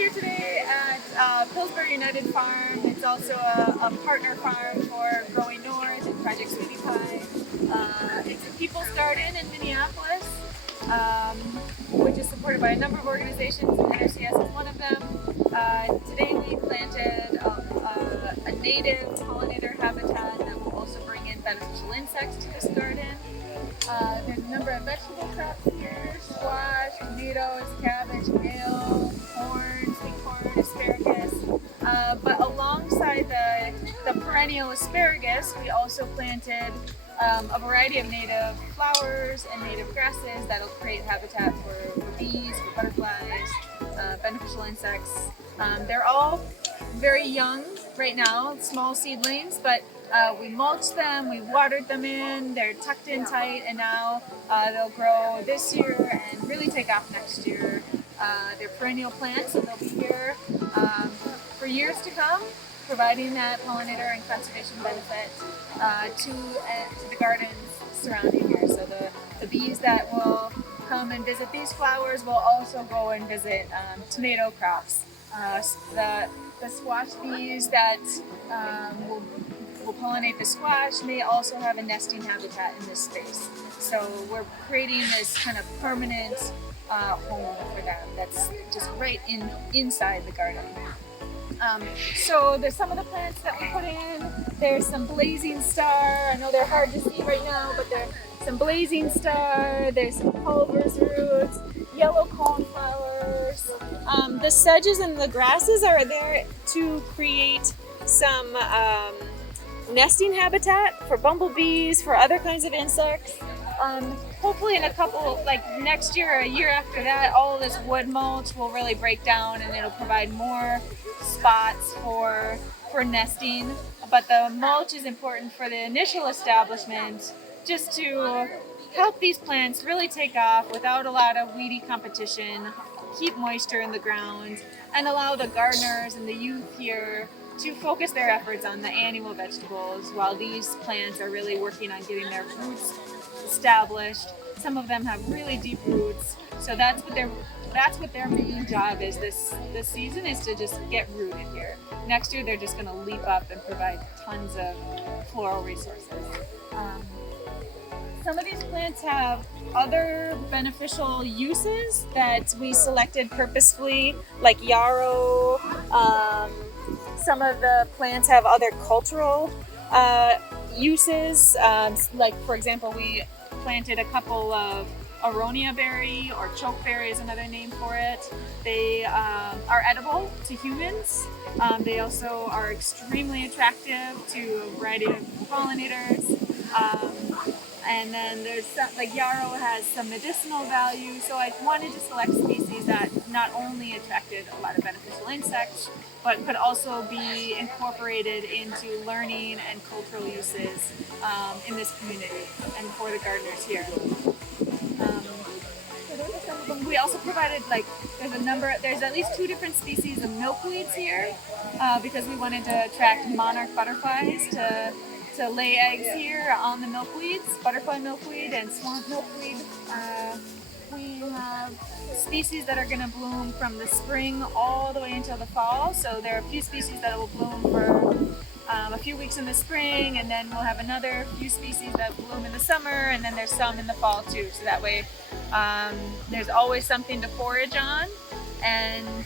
here today at Pillsbury United Farm. It's also a partner farm for Growing North and Project Sweetie Pie. It's a people's garden in Minneapolis, which is supported by a number of organizations. NRCS is one of them. Today we planted a native pollinator habitat that will also bring in beneficial insects to this garden. There's a number of vegetable crops here: squash, tomatoes, cabbage, kale, corn, sweet corn, asparagus. But alongside the perennial asparagus, we also planted a variety of native flowers and native grasses that'll create habitat for bees, for butterflies, beneficial insects. They're all very young right now, small seedlings, but we mulched them, we watered them in, they're tucked in tight, and now they'll grow this year and really take off next year. They're perennial plants, so they'll be here for years to come, providing that pollinator and conservation benefit to the gardens surrounding here. So the bees that will come and visit these flowers will also go and visit tomato crops. The squash bees that will pollinate the squash may also have a nesting habitat in this space. So we're creating this kind of permanent home for them that's just right inside the garden. So there's some of the plants that we put in. There's some blazing star. I know they're hard to see right now, but there's some blazing star. There's some pulvers roots, yellow coneflowers. The sedges and the grasses are there to create some nesting habitat for bumblebees, for other kinds of insects. Hopefully in a couple, like next year or a year after that, all of this wood mulch will really break down and it'll provide more spots for nesting. But the mulch is important for the initial establishment, just to help these plants really take off without a lot of weedy competition, keep moisture in the ground, and allow the gardeners and the youth here to focus their efforts on the annual vegetables while these plants are really working on getting their roots established. Some of them have really deep roots, so that's what their main job is this season, is to just get rooted here. Next year they're just going to leap up and provide tons of floral resources. Some of these plants have other beneficial uses that we selected purposefully, like yarrow. Some of the plants have other cultural uses. Like, for example, we planted a couple of aronia berry, or chokeberry is another name for it. They are edible to humans. They also are extremely attractive to a variety of pollinators. And then there's like yarrow has some medicinal value, so I wanted to select species that not only attracted a lot of beneficial insects, but could also be incorporated into learning and cultural uses in this community and for the gardeners here. So those are some of them. We also provided, like, there's at least 2 different species of milkweeds here because we wanted to attract monarch butterflies to lay eggs here on the milkweeds, butterfly milkweed and swamp milkweed. We have species that are going to bloom from the spring all the way until the fall. So there are a few species that will bloom for a few weeks in the spring, and then we'll have another few species that bloom in the summer, and then there's some in the fall too. So that way there's always something to forage on. And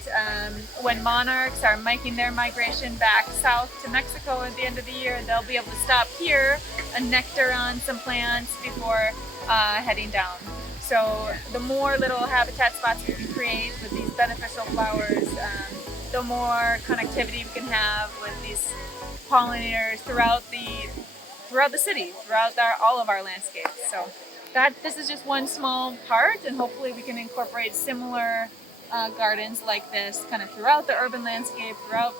when monarchs are making their migration back south to Mexico at the end of the year, they'll be able to stop here and nectar on some plants before heading down. So the more little habitat spots we can create with these beneficial flowers, the more connectivity we can have with these pollinators throughout the city, throughout all of our landscapes. So this is just one small part, and hopefully we can incorporate similar gardens like this kind of throughout the urban landscape, throughout